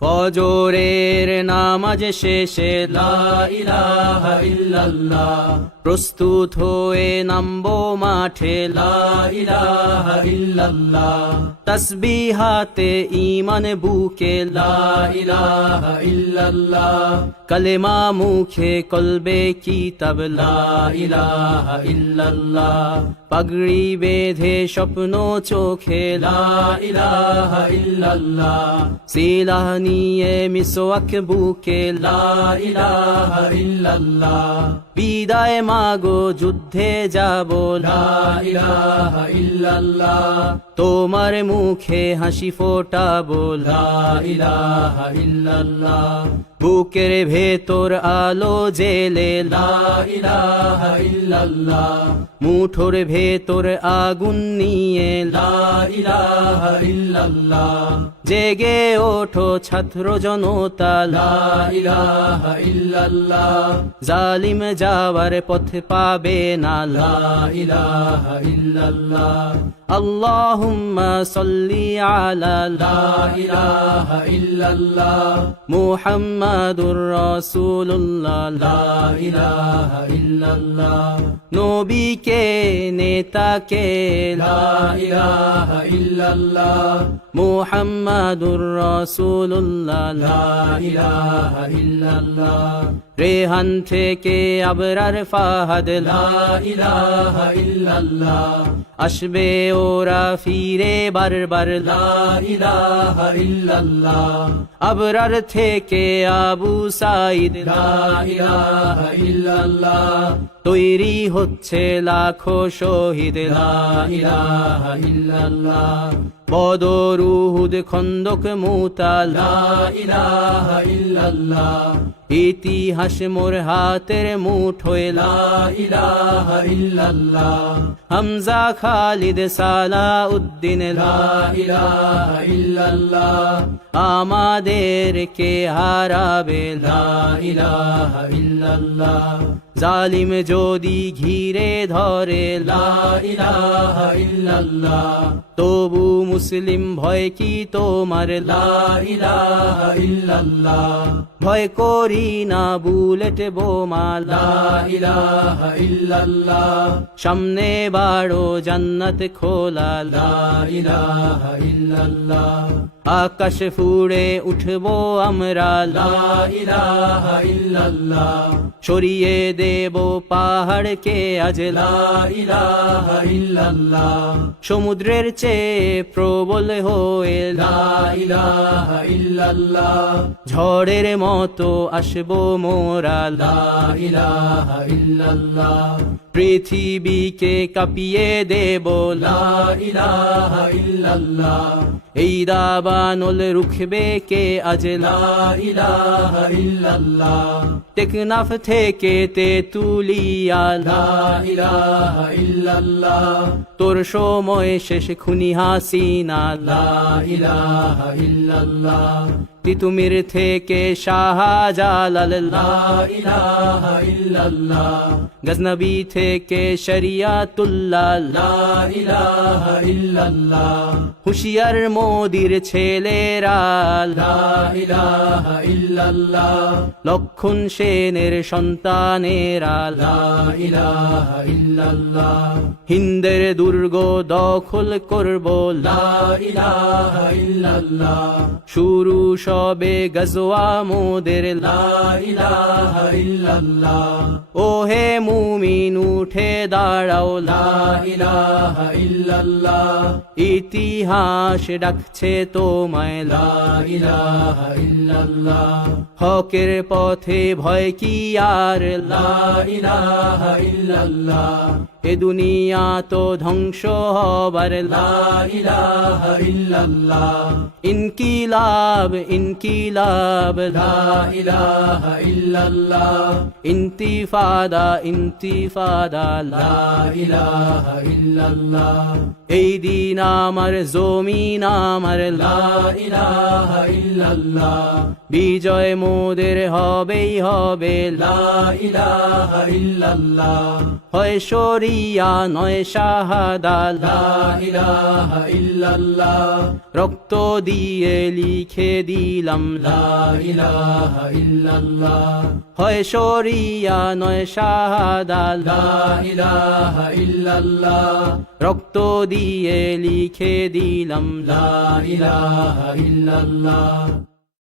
ফজরের নামাজ শেষে লা ইলাহা ইল্লাল্লাহ, প্রস্তুত হয়ে নামবো মাঠে লা ইলাহা ইল্লাল্লাহ, তাসবিহাতে ঈমান বুকে লা ইলাহা ইল্লাল্লাহ, কালেমা মুখে কলবে কিতাব লা ইলাহা ইল্লাল্লাহ, পাগড়ি বেঁধে স্বপ্ন চোখে লা ইলাহা ইল্লাল্লাহ, সিলাহ নিয়ে মিসওয়াক বুকে লা ইলাহা ইল্লাল্লাহ, বিদায় মাগো যুদ্ধে যাব লা ইলাহা ইল্লাল্লাহ, তোমার মুখে হাসি ফোটাবো লা ইলাহা ইল্লাল্লাহ, বুকের ভেতর আলো জেলে লা ইলাহা ইল্লাল্লাহ, মুঠোর ভেতর আগুন নিয়ে লা ইলাহা ইল্লাল্লাহ, জেগে ওঠো ছাত্র জনতা লা ইলাহা ইল্লাল্লাহ, জালিম যাওয়ার পথ পাবে না লা ইলাহা ইল্লাল্লাহ, আল্লাহুম্মা সাল্লি আলা লা ইলাহা ইল্লাল্লাহ, মুহাম্মাদুর রাসূলুল্লাহ লা ইলাহা ইল্লাল্লাহ, নবীকে নেতাকে লা ইলাহা ইল্লাল্লাহ, মুহাম্মাদুর রাসূলুল্লাহ লা ইলাহা ইল্লাল্লাহ, রেহান থেকে আবরার ফাহাদ লা ইলাহা ইল্লাল্লাহ, আসবে ওরা ফিরে বারবার লা ইলাহা ইল্লাল্লাহ, আবরার থেকে আবু সাইদ লা ইলাহা ইল্লাল্লাহ, তৈরি হচ্ছে লাখো শহীদ লা ইলাহা ইল্লাল্লাহ, বদর উহুদ খন্দক মুতা লা ইলাহা ইল্লাল্লাহ, ইতিহাস মোর হাতের মুঠোয় লা ইলাহা ইল্লাল্লাহ, হামজা খালিদ সালাউদ্দিন লা ইলাহা ইল্লাল্লাহ, আমাদেরকে হারাবে লা ইলাহা ইল্লাল্লাহ, জালিম যদি ঘিরে ধরে লা ইলাহা ইল্লাল্লাহ, তবু মুসলিম ভয় কি তোমার লা ইলাহা ইল্লাল্লাহ, ভয় করি না বুলেট বোমা লা ইলাহা ইল্লাল্লাহ, সামনে বাড়ো জান্নাত খোলা লা ইলাহা ইল্লাল্লাহ, আকাশ ফুড়ে উঠবো আমরা লা ইলাহা ইল্লাল্লাহ, সরিয়ে দেব পাহাড়কে আজ লা ইলাহা ইল্লাল্লাহ, সমুদ্রের চেয়ে প্রবল হয়ে লা ইলাহা ইল্লাল্লাহ, ঝড়ের মতো আসবো মোরা লা ইলাহা ইল্লাল্লাহ, পৃথিবীকে কাঁপিয়ে দেব লা ইলাহা ইল্লাল্লাহ, এই দাবানল রুখবে কে আজ লা ইলাহা ইল্লাল্লাহ, টেকনাফ থেকে তেতুলিয়া লা ইলাহা ইল্লাল্লাহ, তোর সময় শেষ খুনি হাসিনা লা ইলাহা ইল্লাল্লাহ, তিতুমির থেকে শাহজালাল লা ইলাহা ইল্লাল্লাহ, গজনবী থেকে শরিয়াতুল্লাহ লা ইলাহা ইল্লাল্লাহ, হুশিয়ার মোদির ছেলেরা লা ইলাহা ইল্লাল্লাহ, লক্ষণ সেনের সন্তানেরা লা ইলাহা ইল্লাল্লাহ, হিন্দের দুর্গ দখল করব লা ইলাহা ইল্লাল্লাহ, শুরু সবে গজওয়া মোদের লা ইলাহা ইল্লাল্লাহ, ওহে মুমিন উঠে দাঁড়াও লা ইলাহা ইল্লাল্লাহ, ইতিহাস ডাকছে তোমায় লা ইলাহা ইল্লাল্লাহ, হকের পথে ভয় কি আর লা ইলাহা ইল্লাল্লাহ, এ দুনিয়া তো ধ্বংস হবার লা ইলাহা ইল্লাল্লাহ, ইনকিলাব ইনকিলাব লা ইলাহা ইল্লাল্লাহ, ইন্তিফাদা ইন্তিফাদা লা ইলাহা ইল্লাল্লাহ, এই দিন আমার জমিন আমার লা ইলাহা ইল্লাল্লাহ, বিজয় মোদের হবেই হবে লা ইলাহা ইল্লাল্লাহ, হয় শরী শরিয়া নয় শাহাদা লা ইলাহা ইল্লাল্লাহ রক্ত দিয়ে লিখে দিলাম লা ইলাহা ইল্লাল্লাহ হয় শরিয়া নয় শাহাদা লা ইলাহা ইল্লাল্লাহ রক্ত দিয়ে লিখে দিলাম লা ইলাহা ইল্লাল্লাহ